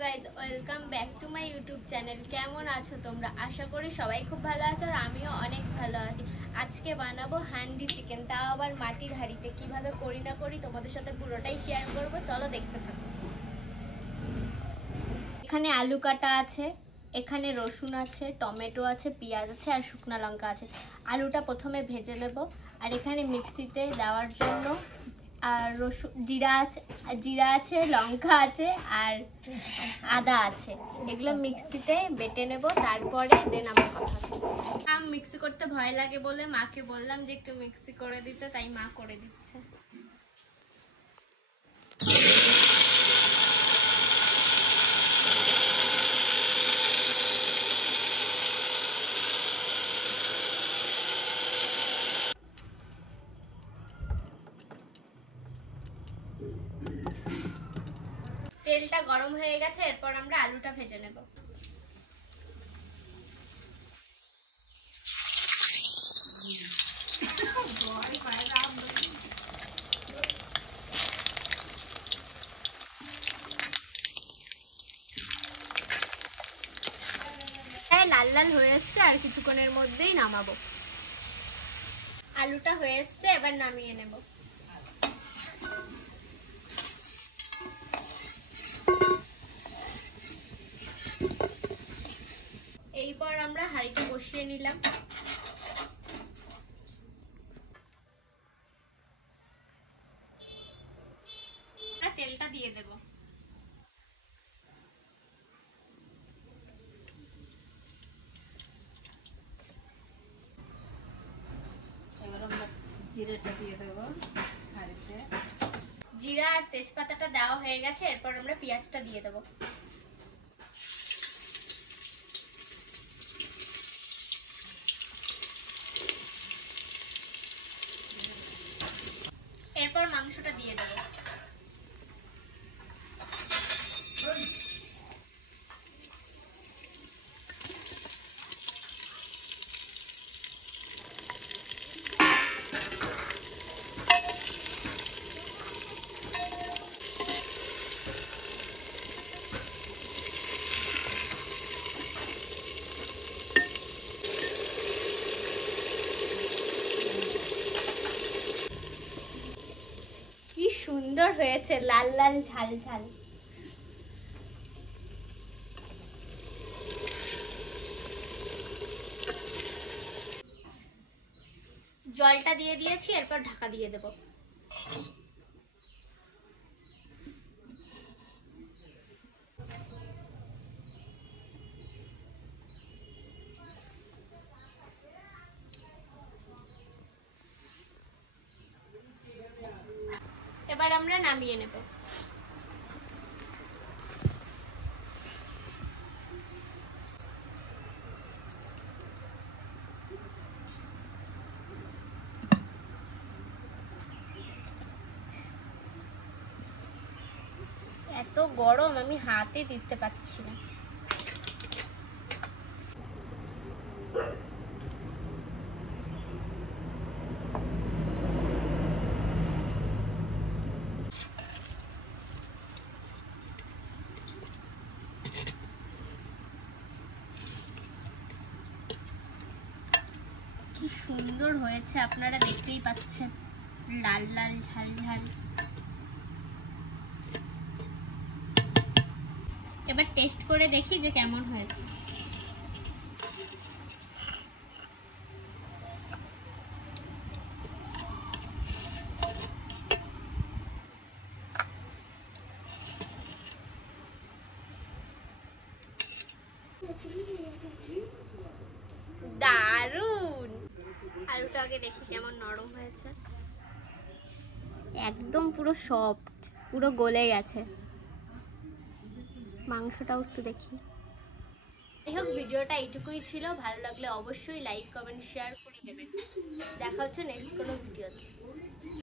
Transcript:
Guys welcome back to my YouTube channel. কেমন আছো তোমরা? আশা করি সবাই খুব ভালো আছো আর আমিও অনেক ভালো আছি। আজকে বানাবো হান্ডি চিকেন, তাও আবার মাটির হাঁড়িতে। কিভাবে করি না করি তোমাদের সাথে পুরোটাই শেয়ার করব, চলো দেখতে থাকো। এখানে আলু কাটা আছে, এখানে রসুন আছে, টমেটো আছে, পেঁয়াজ আছে আর শুকনো লঙ্কা আছে। আলুটা প্রথমে ভেজে নেব। আর এখানে মিক্সিতে দেওয়ার জন্য আর জিরা আছে, লঙ্কা আছে আর আদা আছে। এগুলো মিক্সিতে বেটে নেব, তারপরে দেন আমার কথা। আমি মিক্সি করতে ভয় লাগে বলে মাকে বললাম যে একটু মিক্সি করে দিতে, তাই মা করে দিচ্ছে। তেলটা গরম হয়ে গেছে, এরপর আমরা আলুটা ভেজে নেব। লাল লাল হয়ে এসছে, আর কিছুক্ষণের মধ্যেই নামাবো। আলুটা হয়ে এসছে, এবার নামিয়ে নেব। এইবার আমরা হাঁড়িটা বসিয়ে নিলাম। তেলটা দিয়ে দেব। এবার আমরা জিরাটা দিয়ে দেব হাঁড়িতে। জিরা আর তেজপাতাটা দেওয়া হয়ে গেছে, এরপর আমরা পেঁয়াজটা দিয়ে দেব। এরপর মাংসটা দিয়ে দেব। কি সুন্দর হয়েছে, লাল লাল ঝাল ঝাল। জলটা দিয়ে দিয়েছি, এরপর ঢাকা দিয়ে দেব। এবার আমরা নামিয়ে নেব। এত গরম, আমি হাতে দিতে পারছি না। কি সুন্দর হয়েছে, আপনারা দেখতেই পাচ্ছেন, লাল লাল ঝাল ঝাল। এবার টেস্ট করে দেখি যে কেমন হয়েছে। দারুন! আলুটা আগে দেখি কেমন নরম হয়েছে। একদম পুরো সফট, পুরো গলে গেছে। মাংসটাও একটু দেখি। যাই হোক, ভিডিওটা এইটুকুই ছিল। ভালো লাগলে অবশ্যই লাইক, কমেন্ট, শেয়ার করে দেবেন। দেখা হচ্ছে নেক্সট কোনো ভিডিওতে।